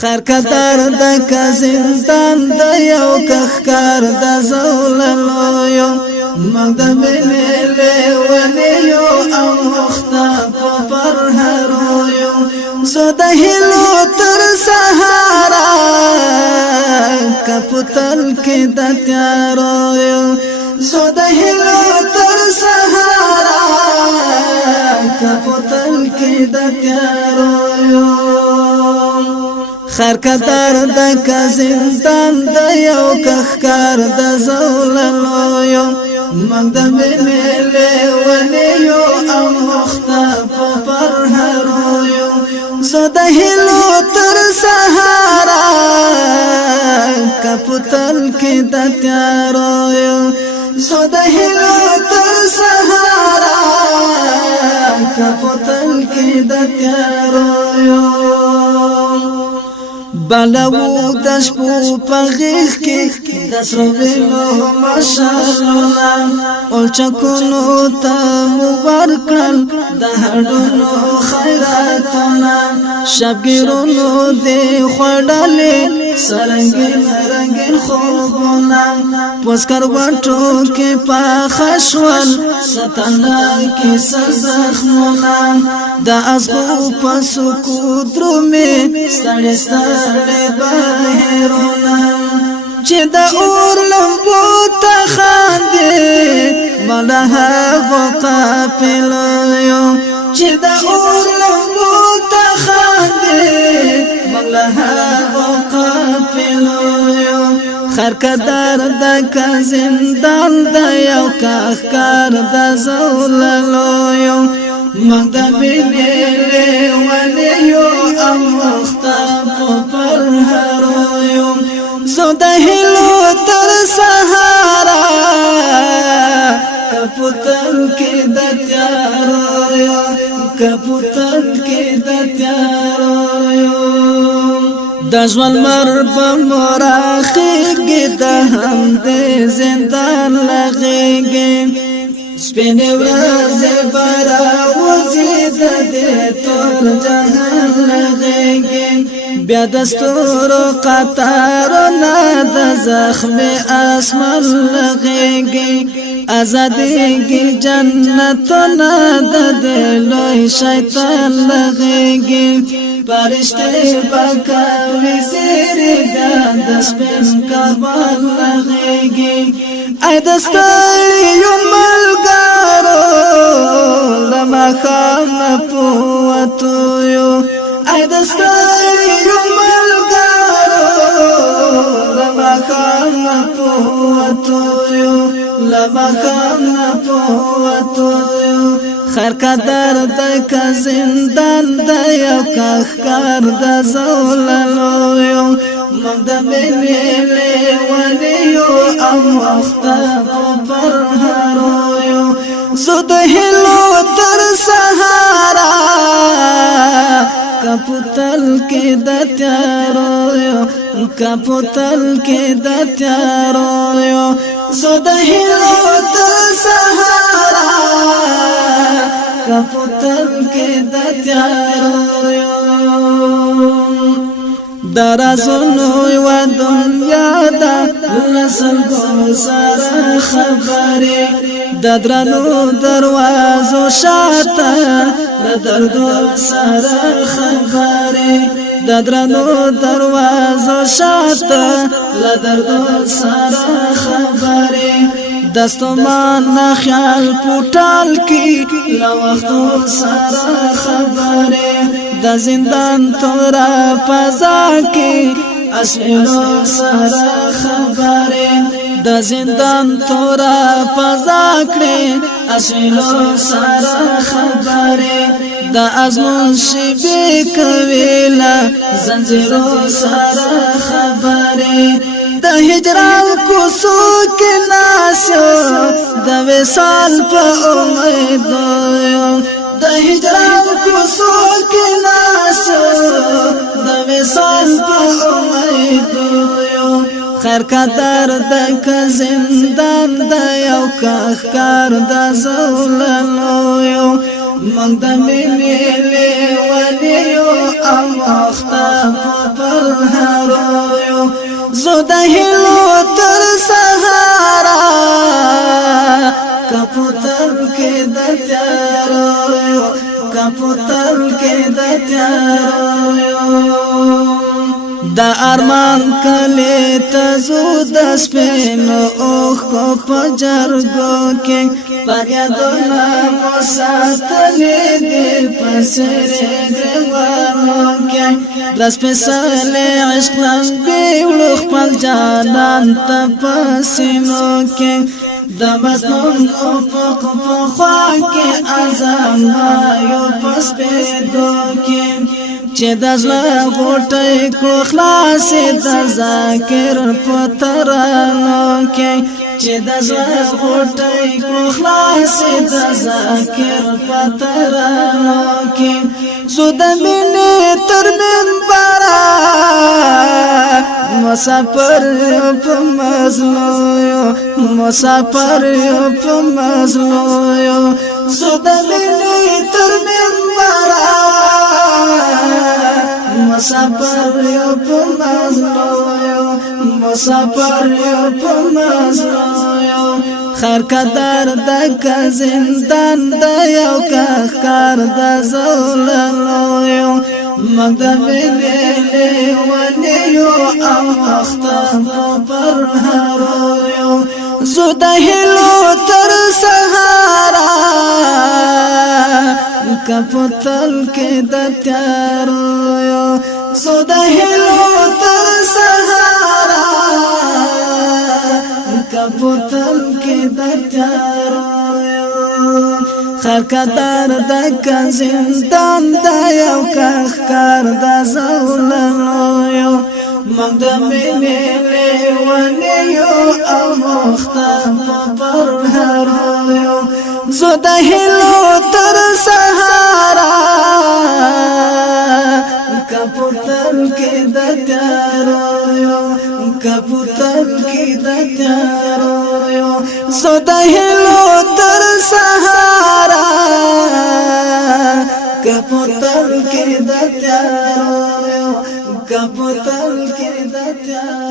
خیر قدر د زندان د یو کخکار د زوللو یو مګ د مینې لیونیو او مختاب پر هرو یو زه د هیلو تر سهارا کپتل کې د تیارو یو زه د هیلو تر سهارا کپتل کې د تیارو یو خیر قدر د زندان د یو کخکار د زوللو یو مګ د مینې لیونیو او مختاب پر هرو یو زه د هیلو تر سهارا کپتل کې د تیارو یو زه د هیلو تر سهارا کپتل کې د تیارو یو بلو د شپو په غیږ کې د سرو وینو مشالونه اولچکونو ته مو ورکړل د هډونو خیراتونه شبګیرونو دې خوړلې سرنګین رنګین خوبونه پوسکر وټو کې پاخه شول ستنه کې سر زخمونه د ازغو په سکو درومې ستړې ستړې بهیرونه چې د اور لمبو ته خاندې مړه هغو قافله یو چې د اور لمبو ته خاندې مړه هغو قافله یو خیر قدر د زندان د یو کخکار د زوللو یو مګ د مینې لیونیو او مختاب پر هرو یو زه د هیلو تر سهارا کپتل کې د تیارو یو کپتل کې د تیارو یو د ژوند مر په مراخیږي د همدې زندان لغېږي سپینې ورځې براوځي د دې ټول جهان لغېږي بیا د ستورو قطارونه د زخم اسمان لغېږي ازادېږي جنتونه د دې لوی شیطان لغېږي فرشتې به کوي زیرې بیا د سپین کبان لغېږي ای د ستړیو ملګرو له ماښام نه په وتو ای د ستړیو ملګرو له ماښام نه په وتو له ماښام نه په وتو خیر قدر د زندان د یو کخکار د زوللو یو مګ د مینې لیونیو او مختاب پر هرو یو زه د هیلو تر سهارا کپتل کې د تیارو یو کپتل کې د تیارو یو زه د هیلو تر سهارا کپتل کې د تیارو یو درازونو یو دنیا دا لسلګو سره خبرې د درنو دروازو شاته د دردو سره خبرې د درنو دروازو شاته د دردو سره خبرې دستمان خیال پټال کی لا وختو سره خبره د زندان تورا پزا کی اسلو سره خبره د زندان تورا پزا کړي اسلو سره خبره د ازمون شبي کويلا زنجيرو سره خبره د هجران کوسو کې ناسو د وصال په امید د هجران کوسو کې ناسو د وصال په امید خیر قدر د زندان د یو کخکار د زوللو یو مګ د مینې لیونیو او مختاب پرهارو یو زو د هلو تر سهارا کپوتر کې د تیارو یو کپوتر کې د تیارو یو دا ارمان کلی تزو د سپینو اوخ کو پجرګو کې پریادونه مو ساتلې دې پسره ګرانو کې درس په سره عشق لمبي ولخ پل جانان ته پسینو کې د مظلوم افق په خوا کې اذان یو پس په دو کې چې د زړه غوټۍ کړو خلاص د ذکر په ترانو کې چې د زړه غوټۍ کړو خلاص د ذکر په ترانو کې زو د مینې تر منبره مسافر په مظلوم مسافر په مظلوم زو د مینې تر منبره مسافر یو په مظلوم مسافر یو په مظلوم خیر قدر د زندان د یو کار د زوللو یو مقدم لیلی ونیو او مختم پرهارو یو زو د هلو تر سهارا کپوتل کې د تیارو یو زو د هلو تر سهارا کپوتل کې د تیارو یو خیر قدر د زندان د یو کار د زوللو یو مقدم لیلی ونیو او مختم پرهارو یو زو د هلو تر سهارا کپوتل کې د تیارو یو کپوتل کې د تیارو یو زو د هلو تر سهارا کپوتل کې د تیارو یو کپوتل کې د تیارو